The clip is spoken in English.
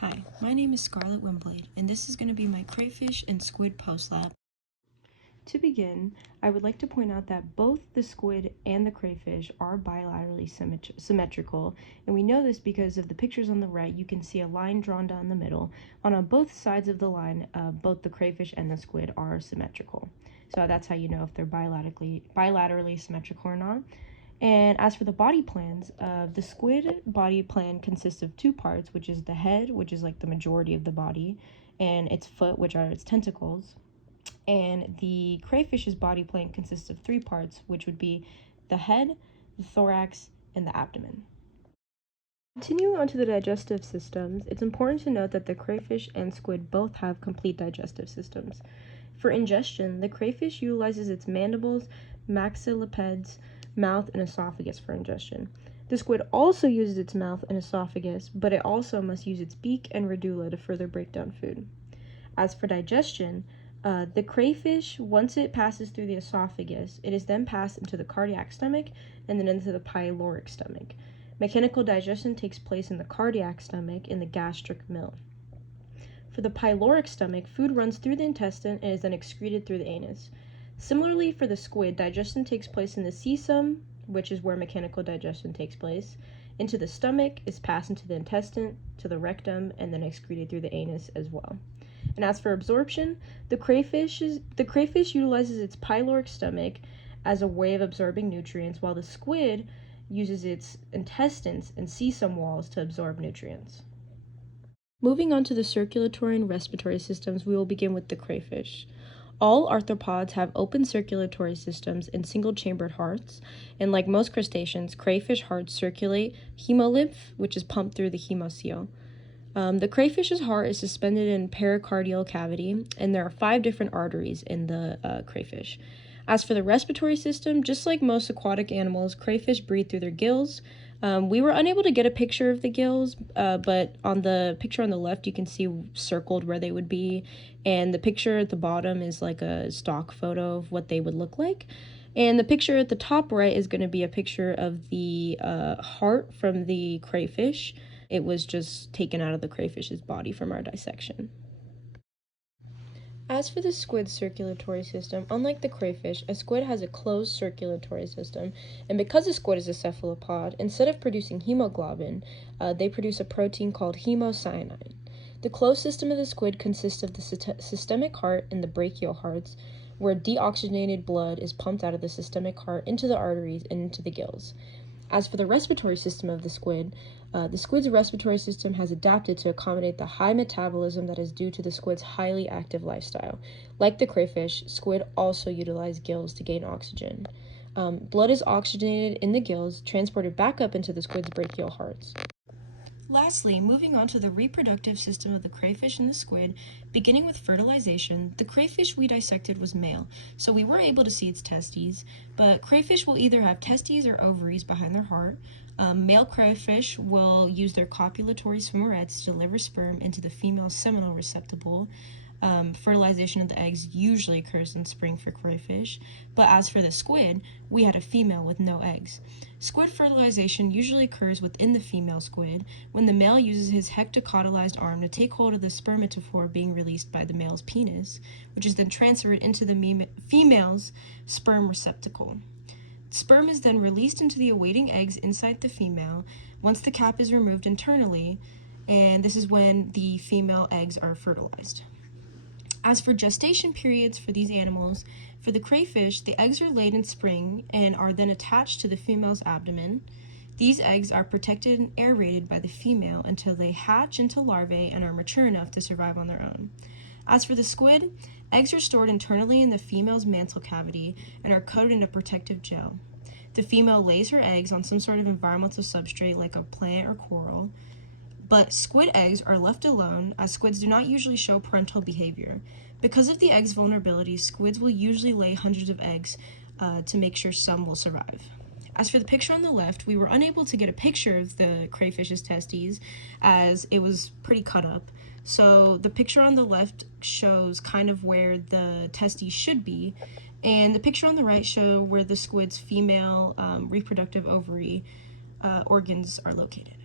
Hi, my name is Scarlett Wimblade, and this is going to be my crayfish and squid post lab. To begin, I would like to point out that both the squid and the crayfish are bilaterally symmetrical, and we know this because of the pictures on the right. You can see a line drawn down the middle, and on both sides of the line, both the crayfish and the squid are symmetrical. So that's how you know if they're bilaterally symmetrical or not. And as for the body plans, the squid body plan consists of two parts, which is the head, which is like the majority of the body, and its foot, which are its tentacles. And the crayfish's body plan consists of three parts, which would be the head, the thorax, and the abdomen. Continuing on to the digestive systems, it's important to note that the crayfish and squid both have complete digestive systems. For ingestion, the crayfish utilizes its mandibles, maxillipeds, mouth, and esophagus for ingestion. The squid also uses its mouth and esophagus, but it also must use its beak and radula to further break down food. As for digestion, the crayfish, once it passes through the esophagus, it is then passed into the cardiac stomach and then into the pyloric stomach. Mechanical digestion takes place in the cardiac stomach in the gastric mill. For the pyloric stomach, food runs through the intestine and is then excreted through the anus. Similarly, for the squid, digestion takes place in the cecum, which is where mechanical digestion takes place, into the stomach, is passed into the intestine, to the rectum, and then excreted through the anus as well. And as for absorption, the crayfish utilizes its pyloric stomach as a way of absorbing nutrients, while the squid uses its intestines and cecum walls to absorb nutrients. Moving on to the circulatory and respiratory systems, we will begin with the crayfish. All arthropods have open circulatory systems and single-chambered hearts, and like most crustaceans, crayfish hearts circulate hemolymph, which is pumped through the hemocoel. The crayfish's heart is suspended in pericardial cavity, and there are 5 different arteries in the crayfish. As for the respiratory system, just like most aquatic animals, crayfish breathe through their gills. We were unable to get a picture of the gills, but on the picture on the left, you can see circled where they would be, and the picture at the bottom is like a stock photo of what they would look like. And the picture at the top right is going to be a picture of the heart from the crayfish. It was just taken out of the crayfish's body from our dissection. As for the squid's circulatory system, unlike the crayfish, a squid has a closed circulatory system, and because a squid is a cephalopod, instead of producing hemoglobin, they produce a protein called hemocyanide. The closed system of the squid consists of the systemic heart and the brachial hearts, where deoxygenated blood is pumped out of the systemic heart into the arteries and into the gills. As for the respiratory system of the squid's respiratory system has adapted to accommodate the high metabolism that is due to the squid's highly active lifestyle. Like the crayfish, squid also utilize gills to gain oxygen. Blood is oxygenated in the gills, transported back up into the squid's brachial hearts. Lastly, moving on to the reproductive system of the crayfish and the squid, beginning with fertilization, the crayfish we dissected was male, so we were able to see its testes, but crayfish will either have testes or ovaries behind their heart. Male crayfish will use their copulatory swimmerets to deliver sperm into the female seminal receptacle. Fertilization of the eggs usually occurs in spring for crayfish, but as for the squid, we had a female with no eggs. Squid fertilization usually occurs within the female squid when the male uses his hectocotylized arm to take hold of the spermatophore being released by the male's penis, which is then transferred into the female's sperm receptacle. Sperm is then released into the awaiting eggs inside the female once the cap is removed internally, and this is when the female eggs are fertilized. As for gestation periods for these animals, for the crayfish, the eggs are laid in spring and are then attached to the female's abdomen. These eggs are protected and aerated by the female until they hatch into larvae and are mature enough to survive on their own. As for the squid, eggs are stored internally in the female's mantle cavity and are coated in a protective gel. The female lays her eggs on some sort of environmental substrate like a plant or coral, but squid eggs are left alone as squids do not usually show parental behavior. Because of the eggs' vulnerability, squids will usually lay hundreds of eggs to make sure some will survive. As for the picture on the left, we were unable to get a picture of the crayfish's testes as it was pretty cut up. So the picture on the left shows kind of where the testes should be, and the picture on the right shows where the squid's female reproductive ovary organs are located.